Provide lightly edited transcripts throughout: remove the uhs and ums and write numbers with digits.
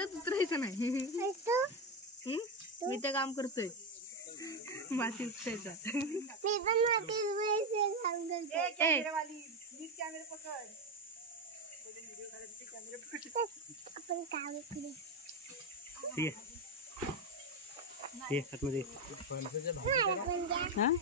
परत उतरायचं नाही. मी तर काम करतोय माती उचलायचा. मी पण माती उचलायचं काम करतोय. आपण काम करू. ठीक आहे ये आतमध्ये. हां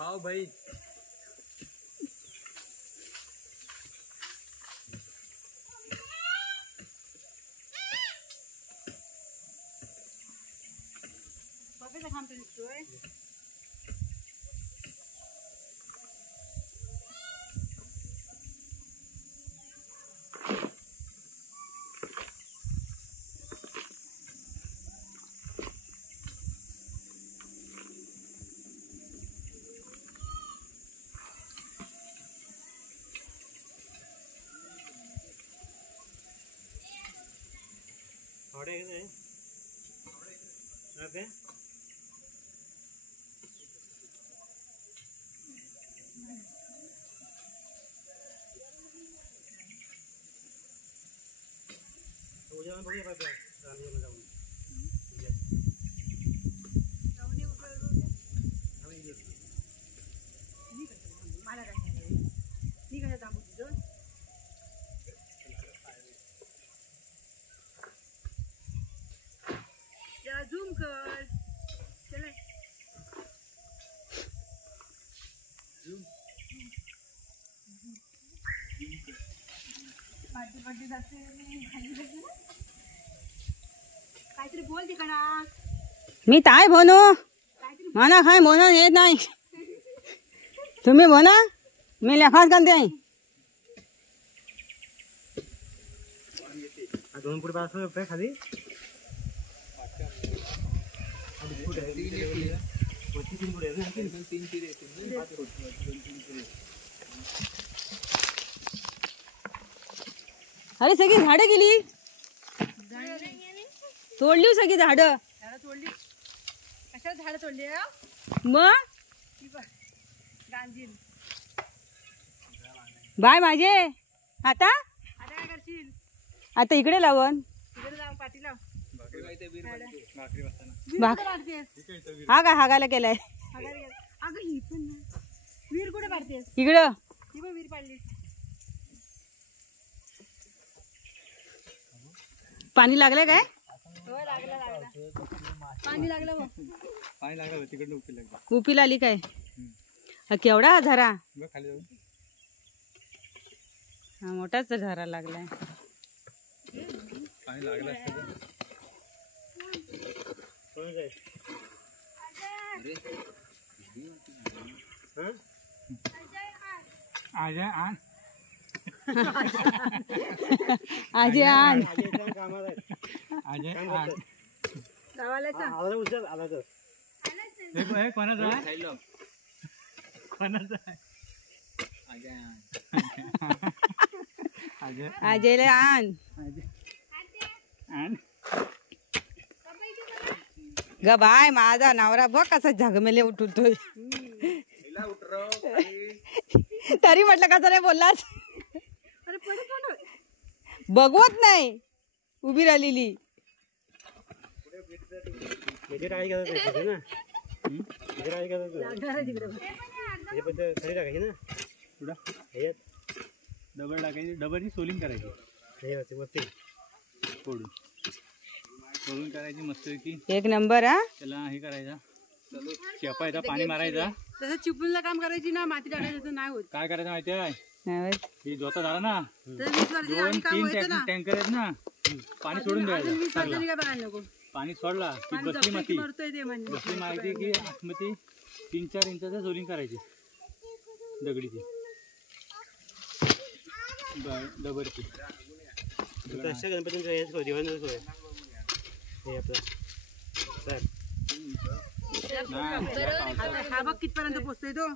आओ भाई बघायचं काम करतोय. थोड़े हैं ओके तो जाऊन बघूया काय रांजणला जाऊन मला काय नाही मी काय थांबू तुझं. झूम कर चला पार्टी पार्टी जाते काहीतरी बोल तिकडा. मी काय म्हणू मला काय म्हणून येत नाही. तुम्ही म्हणा मी लेखाच करते आहे. दोन पुढे पास रुपये खाली अरे सगळी झाडं गेली तोडली सगळी झाडं. तोडली कशाला झाडं तोडली मग गांजील बाय माझे आता आता काय करशील. आता इकडे लावून तिकडे जाऊन पाठी लाव. हा काय हागायला केलाय. अगं ही पण ना वीर कुठे पाडतेस. इकडं ही पण वीर पाडलीस. पाणी लागलंय काय. हो लागला पाणी लागलं बघ. पाणी लागलं तिकडनं उपी लागलं. उपिला आली काय केवढा हा झरा. खाली जाऊन हा मोठाच झरा लागलाय. पाणी लागलं असतं आजे आण आजे आण आजे आण गावाला उचल आला तर कोणाचा आहे कोणाचा आहे. आजेला आण आण ग बाय माझा नवरा बघ कसा झगमेले उठतोय. तरी म्हटलं कसा नाही बोललास. बघवत नाही उभी राहिलेली. डबल टाकायची डबलची सोलिंग करायची फोडून सोलून करायची मस्त की एक नंबर. हा त्याला हे करायचा चेपायचा पाणी मारायचा. तसं चिपळूणला काम करायची ना माती टाकायचं नाही होत. काय करायचं माहिती आहे ही जोता झाला ना तर 20 वर्षाची आम्ही काम व्हायचं ना. टँकर आहेत ना पाणी सोडून अजून 20 द्यायचं वर्षांनी काय बघायला नको. पाणी सोडला की पाणी बसली जपलं की माती मरतोय ते म्हणजे. बसली माहिती की आतमध्ये 3-4 इंचाचं सोलिंग करायची दगडीची डबरची. तशा गणपतींचं हेच होय दिवाळीचं होय हे आपलं सर आता हा बघ कितपर्यंत पोहोचतोय तो.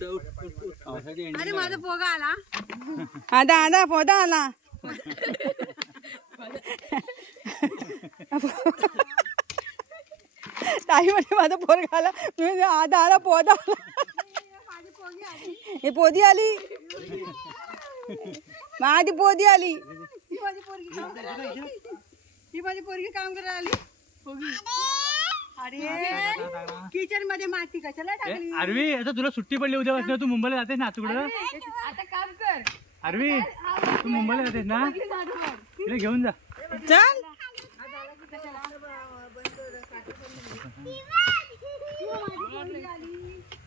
पावसाच्या अरे माझा पोगा आला. आधा पोदा आला. ताई म्हणजे माझा पोरगा आला. मी आधा पोदा आला. हे पोदी आली. माझी पोदी आली. ही माझी पोरगी काम करायला आली. अरे किचन मध्ये माती कशाला टाकली. आरवी आता तुला सुट्टी पडली उद्यापासून तू मुंबईला जातेस ना तुकडं. आता काम कर. आरवी तू मुंबईला जातेस ना तिला घेऊन जा. चल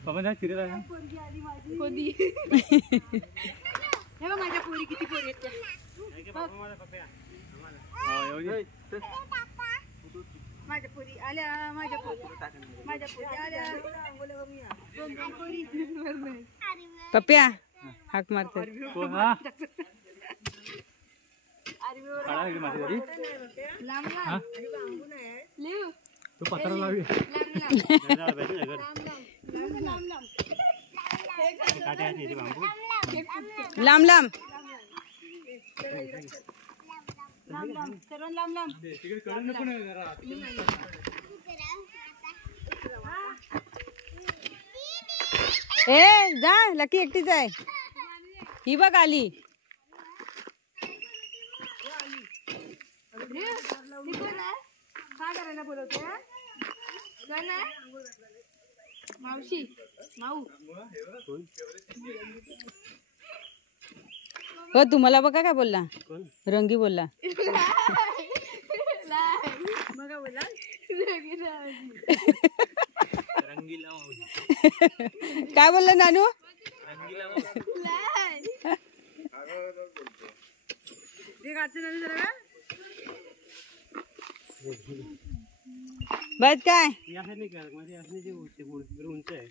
बाबा जा फिरत आहे माझ्या पोरी किती पोरी आहेत. माझ्या पोरी आल्या. माझ्या पोरी आल्या. पप्प्या हाक मारते. तू पत्रा लावी लांब लांब ए जा लकी एकटीच आहे. ही बघ आली. मावशी माऊ हो तुम्हाला बघा काय बोलला. रंगी बोलला. काय बोलला नानू. बस काय उंच आहे.